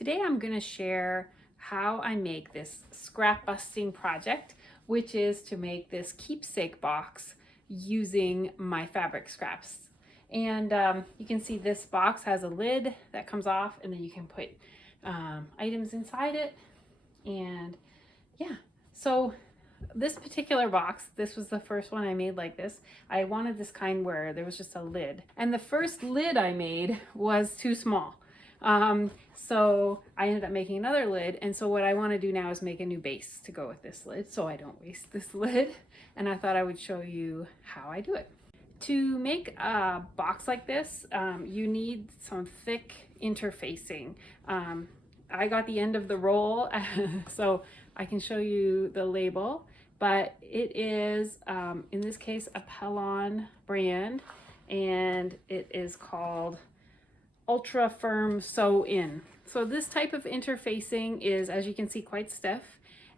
Today I'm going to share how I make this scrap busting project, which is to make this keepsake box using my fabric scraps. And you can see this box has a lid that comes off, and then you can put items inside it. And yeah, so this particular box, this was the first one I made like this. I wanted this kind where there was just a lid. And the first lid I made was too small. So I ended up making another lid. And so what I want to do now is make a new base to go with this lid so I don't waste this lid. And I thought I would show you how I do it. To make a box like this, you need some thick interfacing. I got the end of the roll, so I can show you the label, but it is, in this case, a Pellon brand, and it is called Ultra Firm Sew In. So this type of interfacing is, as you can see, quite stiff,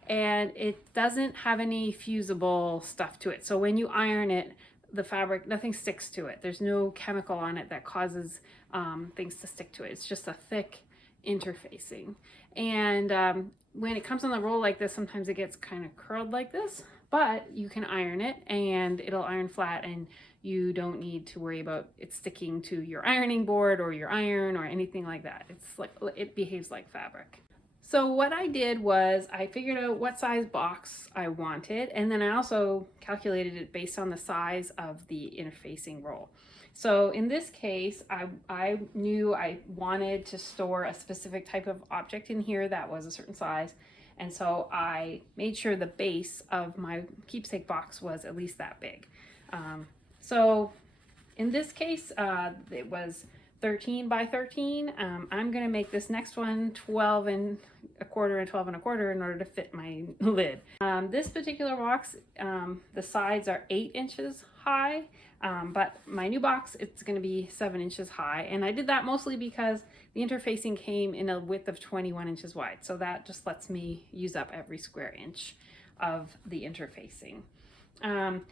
and it doesn't have any fusible stuff to it. So when you iron it, the fabric, nothing sticks to it. There's no chemical on it that causes things to stick to it. It's just a thick interfacing. And when it comes on the roll like this, sometimes it gets kind of curled like this, but you can iron it and it'll iron flat, and you don't need to worry about it sticking to your ironing board or your iron or anything like that. It's like, it behaves like fabric. So what I did was I figured out what size box I wanted, and then I also calculated it based on the size of the interfacing roll. So in this case, I knew I wanted to store a specific type of object in here that was a certain size, and so I made sure the base of my keepsake box was at least that big. So in this case, it was 13 by 13. I'm going to make this next one 12 and a quarter and 12 and a quarter in order to fit my lid. This particular box, the sides are 8 inches high, but my new box, it's going to be 7 inches high. And I did that mostly because the interfacing came in a width of 21 inches wide. So that just lets me use up every square inch of the interfacing.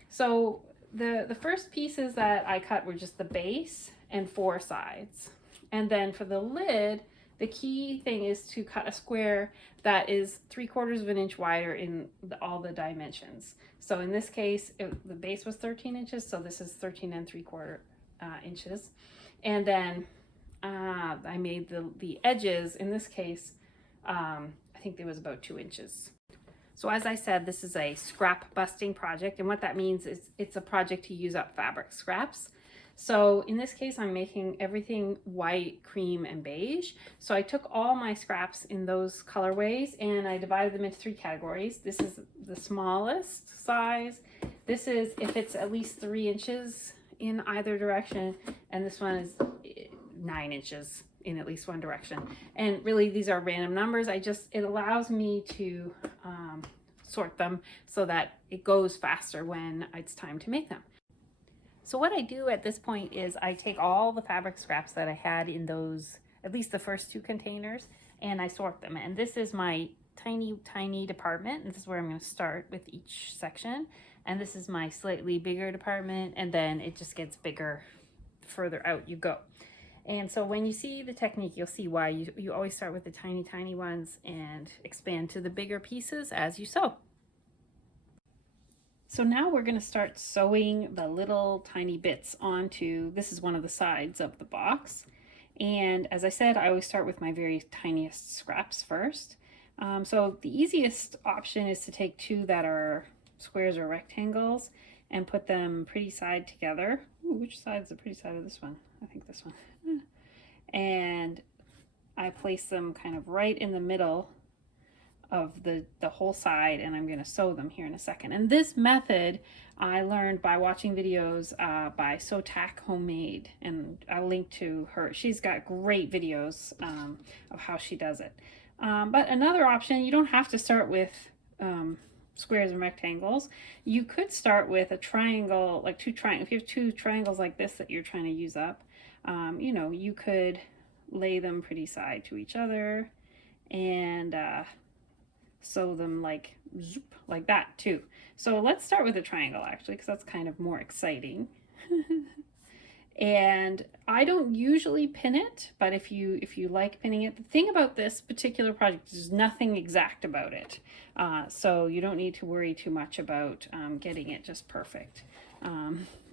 So the first pieces that I cut were just the base and 4 sides. And then for the lid, the key thing is to cut a square that is 3/4 of an inch wider in all the dimensions. So in this case, the base was 13 inches, so this is 13 3/4 inches. And then I made the edges, in this case, I think there was about 2 inches. So as I said, this is a scrap busting project, and what that means is it's a project to use up fabric scraps. So in this case, I'm making everything white, cream, and beige. So I took all my scraps in those colorways and I divided them into 3 categories. This is the smallest size. This is if it's at least 3 inches in either direction, and this one is 9 inches in at least one direction. And really, these are random numbers. It allows me to sort them so that it goes faster when it's time to make them. So what I do at this point is I take all the fabric scraps that I had in those, at least the first 2 containers, and I sort them. And this is my tiny department, and this is where I'm going to start with each section. And this is my slightly bigger department, and then it just gets bigger further out you go. And so when you see the technique, you'll see why you always start with the tiny ones and expand to the bigger pieces as you sew. So now we're going to start sewing the little tiny bits onto, this is one of the sides of the box. And as I said, I always start with my very tiniest scraps first. So the easiest option is to take 2 that are squares or rectangles and put them pretty side together. Ooh, which side is the pretty side of this one? I think this one. And I place them kind of right in the middle of the whole side, and I'm going to sew them here in a second. And this method I learned by watching videos by Sew Tack Homemade, and I'll link to her. She's got great videos of how she does it. But another option, you don't have to start with squares and rectangles. You could start with a triangle, like 2 triangles. If you have 2 triangles like this that you're trying to use up, you know, you could lay them pretty side to each other and sew them like zoop, like that too. So let's start with a triangle actually, because that's kind of more exciting. And I don't usually pin it, but if you like pinning it, the thing about this particular project is nothing exact about it. So you don't need to worry too much about getting it just perfect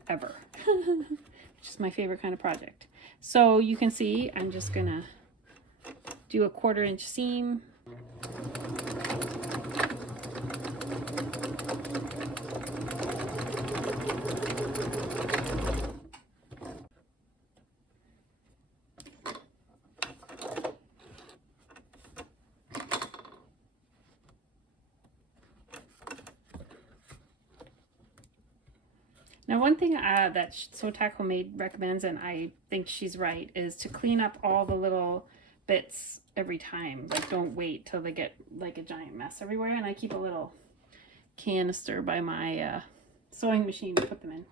ever, which is my favorite kind of project. So you can see I'm just gonna do a 1/4 inch seam. Now, one thing that Sew Tack Homemade recommends, and I think she's right, is to clean up all the little bits every time. Like, don't wait till they get like a giant mess everywhere. And I keep a little canister by my sewing machine to put them in.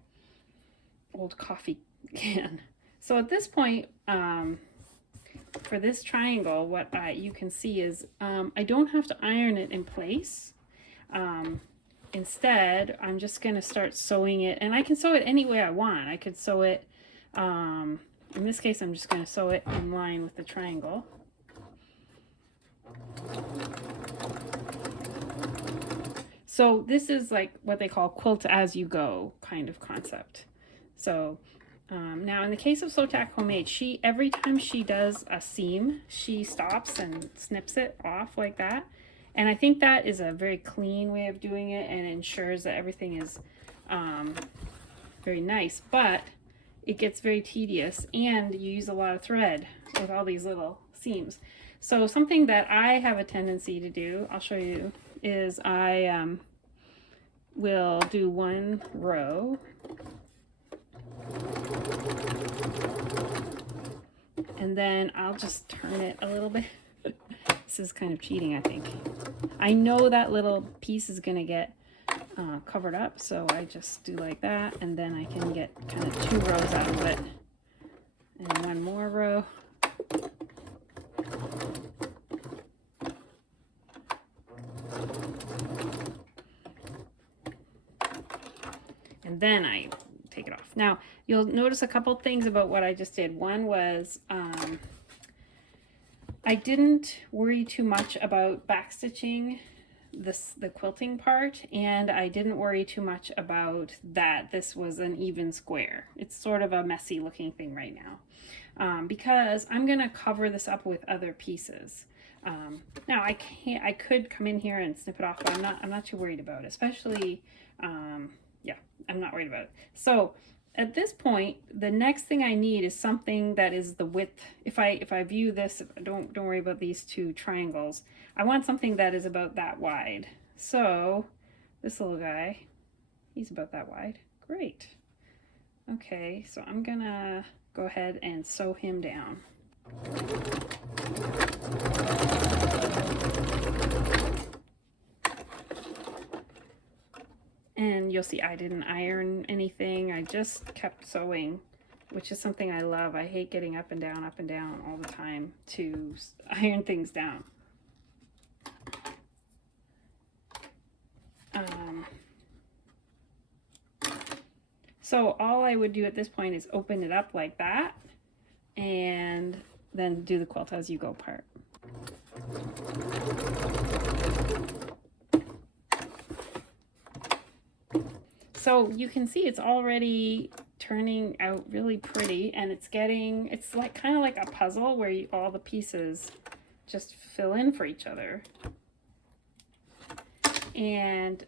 Old coffee can. So at this point, for this triangle, what you can see is I don't have to iron it in place. Instead, I'm just going to start sewing it, and I can sew it any way I want. I could sew it, in this case, I'm just going to sew it in line with the triangle. So this is like what they call quilt as you go kind of concept. So now in the case of Sew Tack Homemade, every time she does a seam, she stops and snips it off like that. And I think that is a very clean way of doing it and ensures that everything is very nice, but it gets very tedious and you use a lot of thread with all these little seams. So something that I have a tendency to do, I'll show you, is I will do 1 row and then I'll just turn it a little bit. This is kind of cheating, I think. I know that little piece is going to get covered up, so I just do like that, and then I can get kind of 2 rows out of it. And 1 more row. And then I take it off. Now, you'll notice a couple things about what I just did. One was I didn't worry too much about backstitching the quilting part, and I didn't worry too much about that this was an even square. It's sort of a messy looking thing right now, because I'm gonna cover this up with other pieces. Now I could come in here and snip it off, but I'm not too worried about it, especially yeah, I'm not worried about it. So at this point, the next thing I need is something that is the width. If I view this, don't worry about these 2 triangles. I want something that is about that wide. So this little guy, he's about that wide. Great. Okay, so I'm gonna go ahead and sew him down. And you'll see I didn't iron anything. I just kept sewing, which is something I love. I hate getting up and down all the time to iron things down. So all I would do at this point is open it up like that and then do the quilt as you go part. So you can see it's already turning out really pretty, and it's like kind of like a puzzle where all the pieces just fill in for each other. And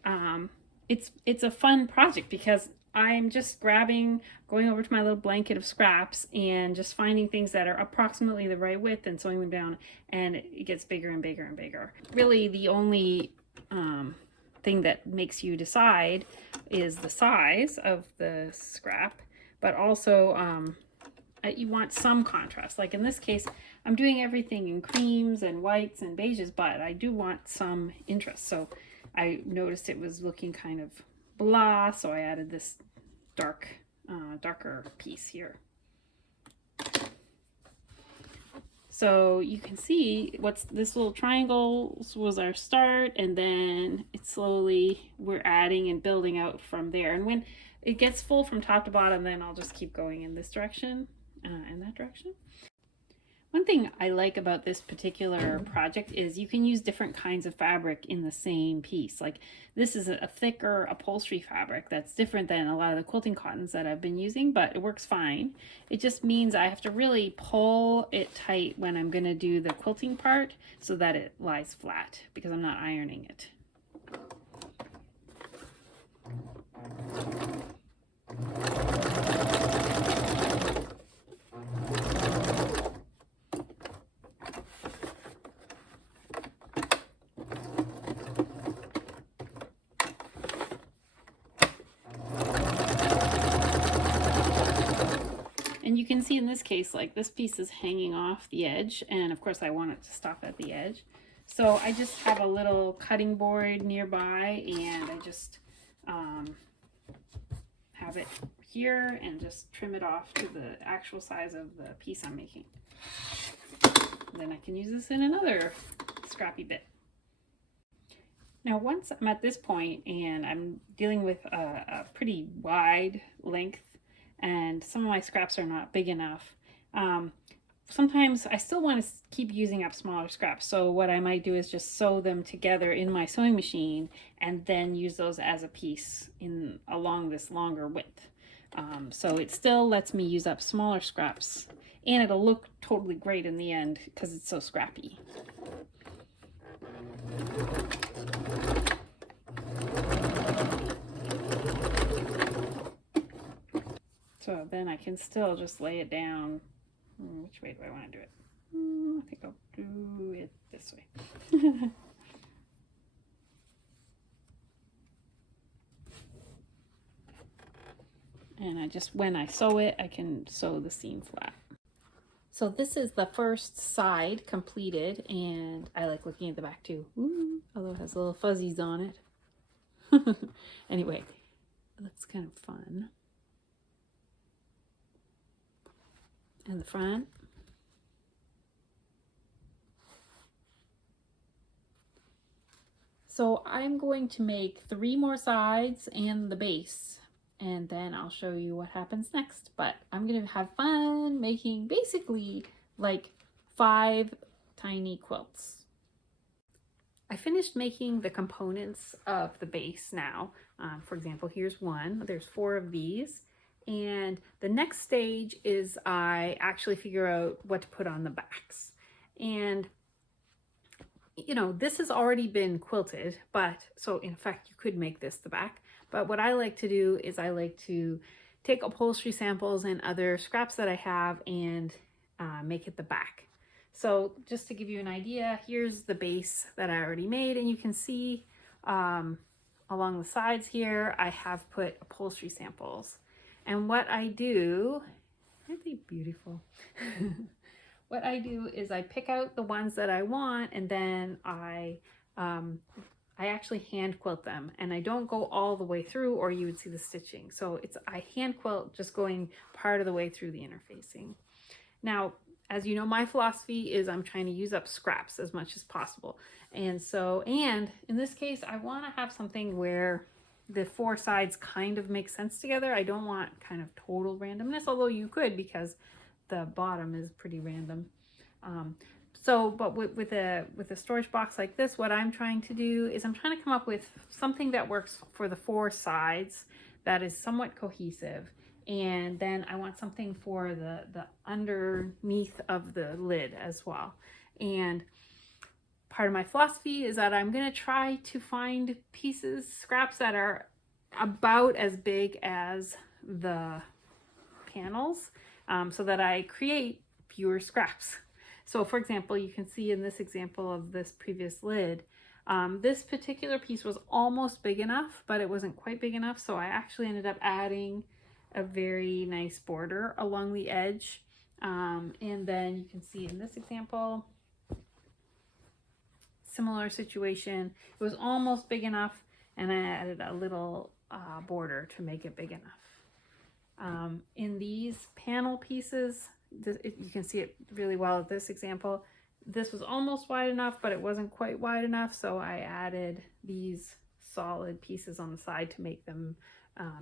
it's a fun project because I'm just going over to my little blanket of scraps and just finding things that are approximately the right width and sewing them down, and it gets bigger and bigger and bigger. Really, the only thing that makes you decide is the size of the scrap, but also you want some contrast. Like in this case, I'm doing everything in creams and whites and beiges, but I do want some interest. So I noticed it was looking kind of blah, so I added this darker piece here. So you can see this little triangle was our start, and then it's slowly we're adding and building out from there. And when it gets full from top to bottom, then I'll just keep going in this direction and that direction. One thing I like about this particular project is you can use different kinds of fabric in the same piece. Like this is a thicker upholstery fabric that's different than a lot of the quilting cottons that I've been using, but it works fine. It just means I have to really pull it tight when I'm going to do the quilting part so that it lies flat because I'm not ironing it. And you can see in this case, like this piece is hanging off the edge, and of course I want it to stop at the edge. So I just have a little cutting board nearby, and I just have it here and just trim it off to the actual size of the piece I'm making. Then I can use this in another scrappy bit. Now once I'm at this point and I'm dealing with a pretty wide length and some of my scraps are not big enough, sometimes I still want to keep using up smaller scraps. So what I might do is just sew them together in my sewing machine and then use those as a piece along this longer width. So it still lets me use up smaller scraps, and it'll look totally great in the end because it's so scrappy. So then I can still just lay it down. Which way do I want to do it? I think I'll do it this way. And I just, when I sew it, I can sew the seam flat. So this is the first side completed, and I like looking at the back too. Ooh, although it has little fuzzies on it. Anyway, it looks kind of fun. And the front. So I'm going to make 3 more sides and the base, and then I'll show you what happens next. But I'm going to have fun making basically like 5 tiny quilts. I finished making the components of the base now. For example, here's one. There's 4 of these. And the next stage is I actually figure out what to put on the backs. And you know, this has already been quilted, but so in fact you could make this the back. But what I like to do is I like to take upholstery samples and other scraps that I have and make it the back. So just to give you an idea, here's the base that I already made, and you can see along the sides here I have put upholstery samples. And what I do, aren't they beautiful? What I do is I pick out the ones that I want, and then I actually hand quilt them, and I don't go all the way through, or you would see the stitching. So I hand quilt just going part of the way through the interfacing. Now, as you know, my philosophy is I'm trying to use up scraps as much as possible. And so, and in this case, I want to have something where the 4 sides kind of make sense together. I don't want kind of total randomness, although you could, because the bottom is pretty random. But with a storage box like this, what I'm trying to do is I'm trying to come up with something that works for the 4 sides that is somewhat cohesive. And then I want something for the underneath of the lid as well. And part of my philosophy is that I'm going to try to find pieces, scraps that are about as big as the panels, so that I create fewer scraps. So for example, you can see in this example of this previous lid, this particular piece was almost big enough, but it wasn't quite big enough. So I actually ended up adding a very nice border along the edge. And then you can see in this example, similar situation. It was almost big enough, and I added a little border to make it big enough. In these panel pieces, you can see it really well at this example. This was almost wide enough, but it wasn't quite wide enough, so I added these solid pieces on the side to make them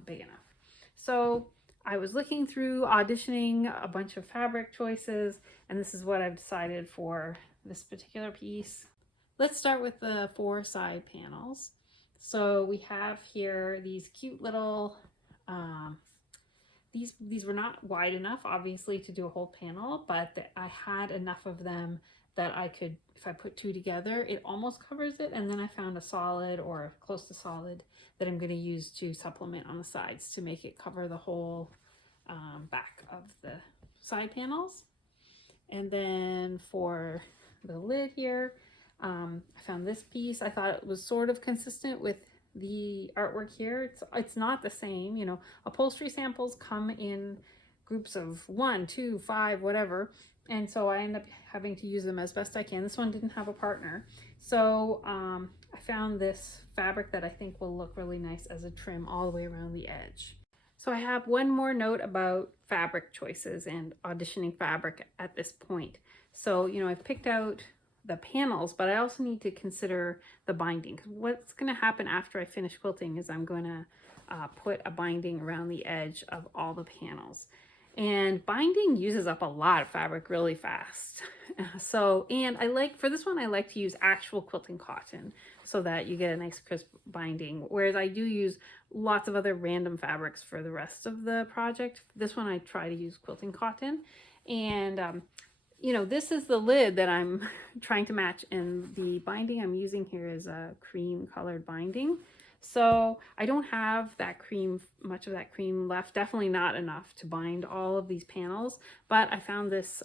big enough. So I was looking through, auditioning a bunch of fabric choices, and this is what I've decided for this particular piece. Let's start with the 4 side panels. So we have here these cute little, these were not wide enough, obviously, to do a whole panel, but I had enough of them that I could, if I put 2 together, it almost covers it. And then I found a solid or close to solid that I'm going to use to supplement on the sides to make it cover the whole back of the side panels. And then for the lid here, I found this piece. I thought it was sort of consistent with the artwork here. It's not the same, you know. Upholstery samples come in groups of 1, 2, 5, whatever, and so I end up having to use them as best I can. This one didn't have a partner, so I found this fabric that I think will look really nice as a trim all the way around the edge. So I have one more note about fabric choices and auditioning fabric at this point. So, you know, I've picked out the panels, but I also need to consider the binding. What's going to happen after I finish quilting is I'm going to put a binding around the edge of all the panels. And binding uses up a lot of fabric really fast. And I like, for this one, I like to use actual quilting cotton so that you get a nice crisp binding. Whereas I do use lots of other random fabrics for the rest of the project. This one I try to use quilting cotton. And you know, this is the lid that I'm trying to match, and the binding I'm using here is a cream colored binding. So I don't have that cream, much of that cream left, definitely not enough to bind all of these panels, but I found this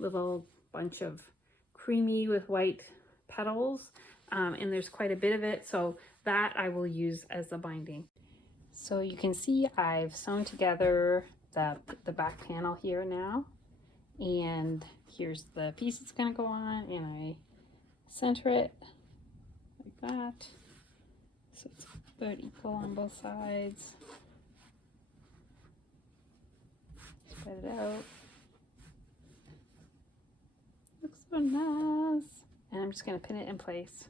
little bunch of creamy with white petals, and there's quite a bit of it, so that I will use as the binding. So you can see I've sewn together the back panel here now, and here's the piece it's going to go on, and I center it like that so it's about equal on both sides. Spread it out. Looks so nice. And I'm just going to pin it in place.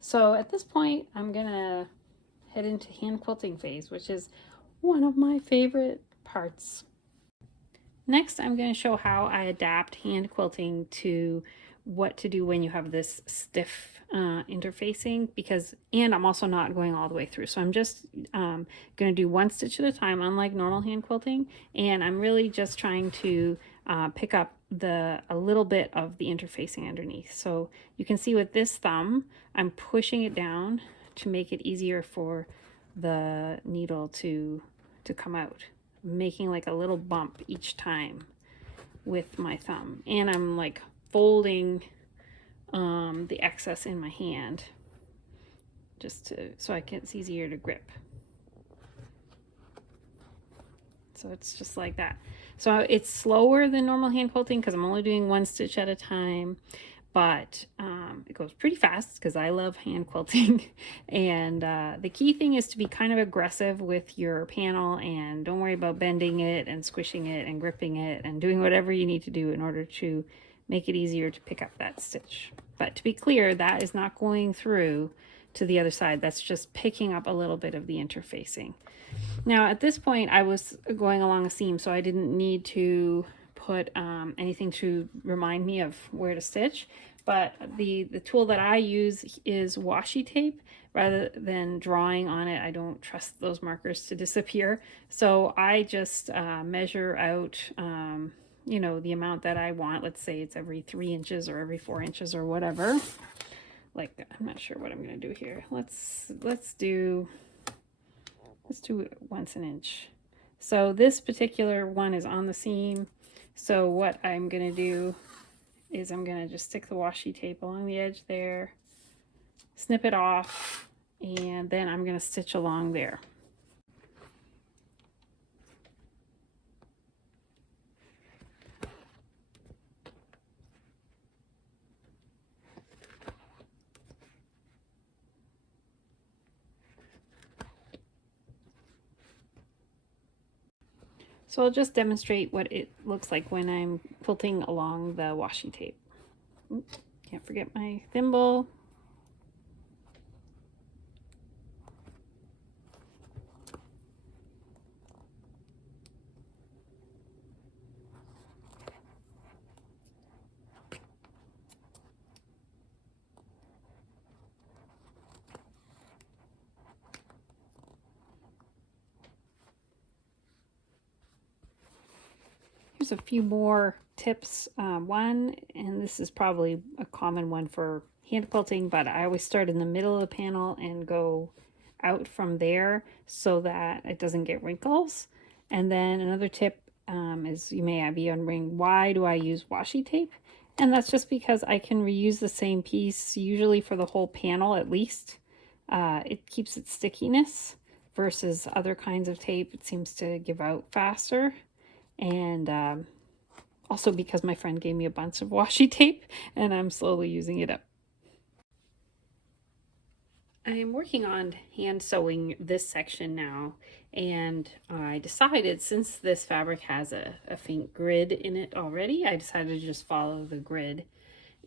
So at this point, I'm going to head into hand quilting phase, which is one of my favorite parts. Next, I'm going to show how I adapt hand quilting to what to do when you have this stiff interfacing, and I'm also not going all the way through. So I'm just going to do 1 stitch at a time, unlike normal hand quilting. And I'm really just trying to pick up a little bit of the interfacing underneath. So you can see with this thumb, I'm pushing it down to make it easier for the needle to come out, making like a little bump each time with my thumb, and I'm like folding the excess in my hand so it's easier to grip. So it's just like that. So it's slower than normal hand quilting because I'm only doing 1 stitch at a time, but it goes pretty fast because I love hand quilting. And the key thing is to be kind of aggressive with your panel, and don't worry about bending it and squishing it and gripping it and doing whatever you need to do in order to make it easier to pick up that stitch. But to be clear, that is not going through to the other side. That's just picking up a little bit of the interfacing. Now at this point I was going along a seam, so I didn't need to put anything to remind me of where to stitch, but the tool that I use is washi tape rather than drawing on it. I don't trust those markers to disappear, so I just measure out you know, the amount that I want. Let's say it's every 3 inches or every 4 inches or whatever. Like, I'm not sure what I'm gonna do here. Let's do once an inch. So this particular one is on the seam. So what I'm gonna do is I'm gonna just stick the washi tape along the edge there, snip it off, and then I'm gonna stitch along there. So I'll just demonstrate what it looks like when I'm quilting along the washi tape. Oops, can't forget my thimble. Here's a few more tips. One, and this is probably a common one for hand quilting, but I always start in the middle of the panel and go out from there so that it doesn't get wrinkles. And then another tip is you may be wondering, why do I use washi tape? And that's just because I can reuse the same piece, usually for the whole panel at least. It keeps its stickiness versus other kinds of tape. It seems to give out faster. And also because my friend gave me a bunch of washi tape and I'm slowly using it up. I am working on hand sewing this section now, and I decided, since this fabric has a faint grid in it already, I decided to just follow the grid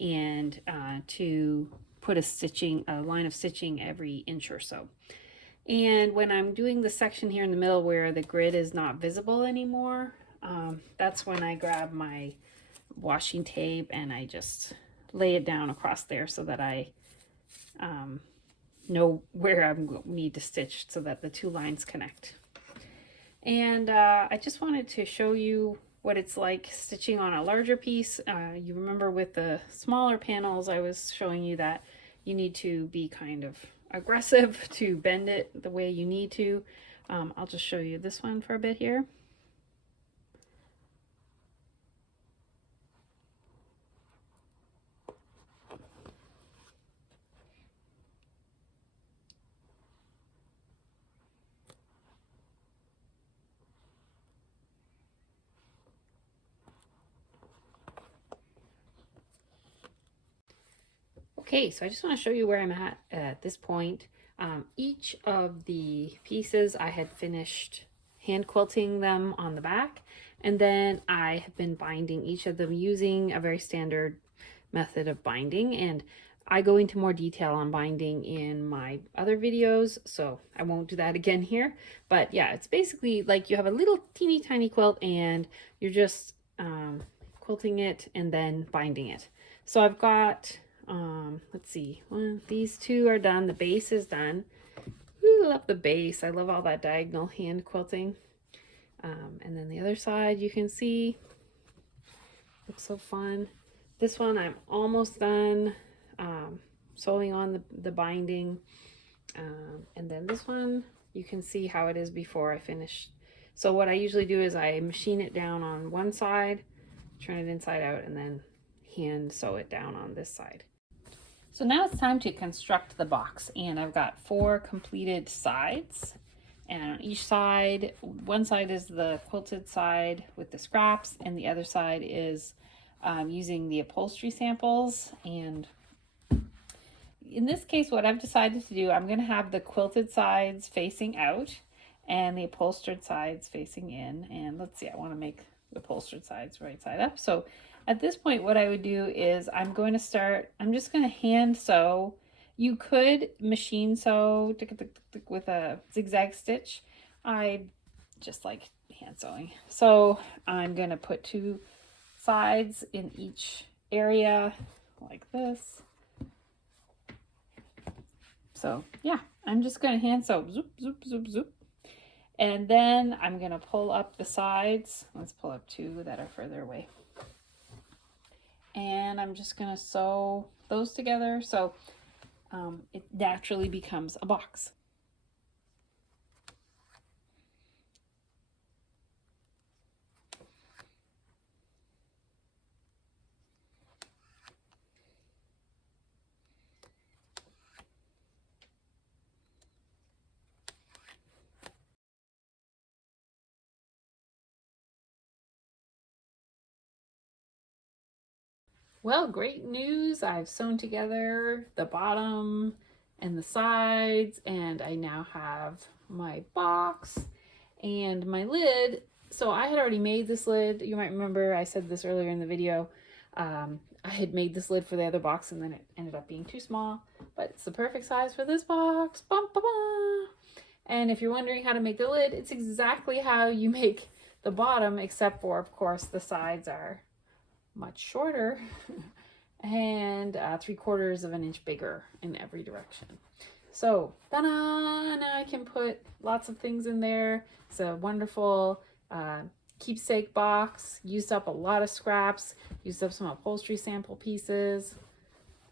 and to put a line of stitching every inch or so. And when I'm doing the section here in the middle where the grid is not visible anymore, that's when I grab my washi tape and I just lay it down across there so that I know where I need to stitch so that the two lines connect. And I just wanted to show you what it's like stitching on a larger piece. You remember with the smaller panels, I was showing you that you need to be kind of aggressive to bend it the way you need to. I'll just show you this one for a bit here. Okay, so I just want to show you where I'm at this point. Each of the pieces I had finished hand quilting them on the back, and then I have been binding each of them using a very standard method of binding, and I go into more detail on binding in my other videos, so I won't do that again here. But yeah, it's basically like you have a little teeny tiny quilt and you're just quilting it and then binding it. So I've got let's see, these two are done. The base is done. Ooh, I love the base. I love all that diagonal hand quilting. And then the other side, you can see, looks so fun. This one I'm almost done sewing on the binding. And then this one, you can see how it is before I finish. So what I usually do is I machine it down on one side, turn it inside out, and then hand sew it down on this side. So now it's time to construct the box, and I've got 4 completed sides, and on each side, one side is the quilted side with the scraps and the other side is using the upholstery samples. And in this case, what I've decided to do, I'm going to have the quilted sides facing out and the upholstered sides facing in. And let's see, I want to make the upholstered sides right side up. So at this point, what I would do is I'm just going to hand sew. You could machine sew with a zigzag stitch. I just like hand sewing. So I'm going to put 2 sides in each area like this. So yeah, I'm just going to hand sew, zoop, zoop, zoop, zoop. And then I'm going to pull up the sides. Let's pull up 2 that are further away. And I'm just going to sew those together so it naturally becomes a box. Well, great news. I've sewn together the bottom and the sides, and I now have my box, and my lid So I had already made this lid. You might remember I said this earlier in the video. I had made this lid for the other box and then it ended up being too small, but it's the perfect size for this box. Bum, ba, ba. And if you're wondering how to make the lid, it's exactly how you make the bottom, except for, of course, the sides are much shorter and 3/4 of an inch bigger in every direction. So, ta-da! Now I can put lots of things in there. It's a wonderful keepsake box. Used up a lot of scraps, used up some upholstery sample pieces.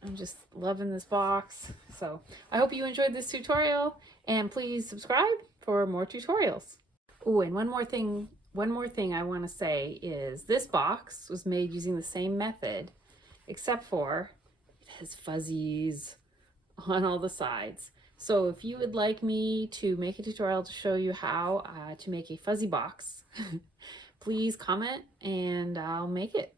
I'm just loving this box. So I hope you enjoyed this tutorial, and please subscribe for more tutorials. Oh, and one more thing I want to say is this box was made using the same method, except for it has fuzzies on all the sides. So if you would like me to make a tutorial to show you how to make a fuzzy box, please comment and I'll make it.